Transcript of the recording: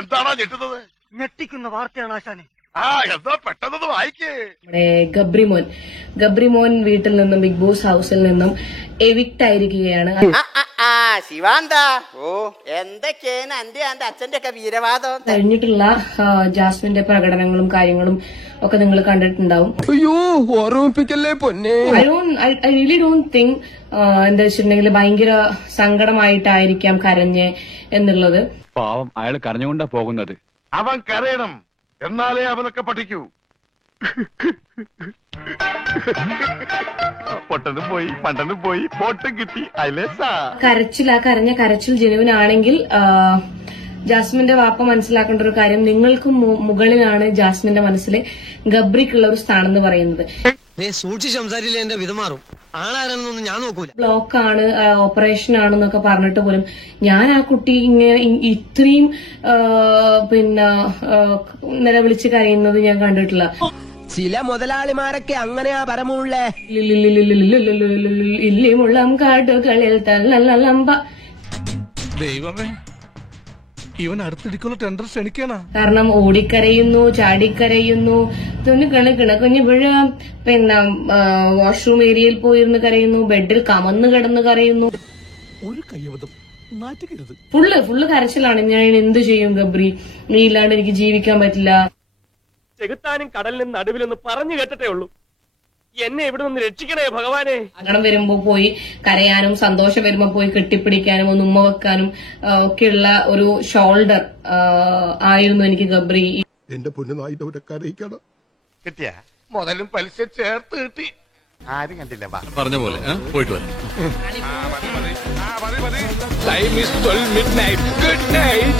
എന്താണോ ഞെട്ടുന്നത്? ഞെട്ടിക്കുന്ന വാർത്തയാണ് ആശാനെ. എന്താ പെട്ടെന്ന് വായിക്കേ. ഗബ്രിമോൻ വീട്ടിൽ നിന്നും ബിഗ് ബോസ് ഹൗസിൽ നിന്നും എവിക്റ്റ് ആയിരിക്കുകയാണ്. ശിവാന്താ, ഓ എന്തൊക്കെയാണ് എന്റെ അച്ഛന്റെ ഒക്കെ വീരവാദം. കഴിഞ്ഞിട്ടുള്ള ജാസ്മിന്റെ പ്രകടനങ്ങളും കാര്യങ്ങളും ഒക്കെ നിങ്ങൾ കണ്ടിട്ടുണ്ടാവും. അയ്യോ ഓർമ്മിപ്പിക്കല്ലേ പൊന്നെ. ഐ റിയലി ഡോണ്ട് തിങ്ക് എന്താ വെച്ചിട്ടുണ്ടെങ്കിൽ ഭയങ്കര സങ്കടമായിട്ടായിരിക്കാം കരഞ്ഞ് എന്നുള്ളത്. പാവം, അയാൾ കരഞ്ഞുകൊണ്ടാ പോകുന്നത്. അവൻ കരയണം, എന്നാലേ അവനൊക്കെ പഠിക്കൂ. പൊട്ടനും പോയി പണ്ടനും പോയി പോട്ടും കിട്ടി. കരഞ്ഞ കരച്ചിൽ ജെനുവിനാണെങ്കിൽ ജാസ്മിന്റെ വാപ്പ മനസ്സിലാക്കേണ്ട ഒരു കാര്യം, നിങ്ങൾക്ക് മുകളിലാണ് ജാസ്മിന്റെ മനസ്സിൽ ഗബ്രിക്കുള്ള ഒരു സ്ഥാനം എന്ന് പറയുന്നത്. സൂക്ഷിച്ച് സംസാരിച്ചില്ല എന്റെ വിധമാറും. ആളാരെന്നൊന്നും ഞാൻ നോക്കൂല. ബ്ലോക്കാണ്, ഓപ്പറേഷൻ ആണെന്നൊക്കെ പറഞ്ഞിട്ട് പോലും ഞാൻ ആ കുട്ടി ഇങ്ങനെ ഇത്രയും നിലവിളിച്ച് കരയുന്നത് ഞാൻ കണ്ടിട്ടില്ല. ചില മുതലാളിമാരൊക്കെ അങ്ങനെയാ പരമുള്ളേ. ഇല്ലിമുള്ളം കാടുകളിൽ തല്ലലമ്പ. ദൈവമേ, ഇവൻ അടുത്തിടിക്കുള്ള ടെൻഡർ ക്ഷണിക്കണ. കാരണം ഓടിക്കരയുന്നു, ചാടിക്കരയുന്നു, കുഞ്ഞു വീഴ, വാഷ്റൂം ഏരിയയിൽ പോയിരുന്ന് കരയുന്നു, ബെഡിൽ കമന്ന് കിടന്ന് കരയുന്നു. ഒരു കയ്യബദ്ധം നാറ്റുകരുത്. ഫുള്ള് കരച്ചിലാണ്. ഞാൻ എന്ത് ചെയ്യും ഗബ്രി, നീ ഇല്ലാണ്ട് എനിക്ക് ജീവിക്കാൻ പറ്റില്ല. ചെകുത്താനും കടലിനും നടുവിലൊന്ന് പറഞ്ഞു കേട്ടിട്ടേ ഉള്ളൂ. എന്നെ ഇവിടെ നിന്ന് രക്ഷിക്കണേ ഭഗവാനെ. സങ്കടം വരുമ്പോ പോയി കരയാനും, സന്തോഷം വരുമ്പോ പോയി കെട്ടിപ്പിടിക്കാനും, ഒന്ന് ഉമ്മ വെക്കാനും ഒക്കെയുള്ള ഒരു ഷോൾഡർ ആയിരുന്നു എനിക്ക് ഗബ്രി. എന്റെ പൊന്നുനായിട്ട് കരയിക്കണം. കിട്ടിയ മുതലും പലിശ ചേർത്ത് കിട്ടി. ആരും കണ്ടില്ല. പറഞ്ഞ പോലെ പോയിട്ട് വരാം. Time is 12 midnight. Good night.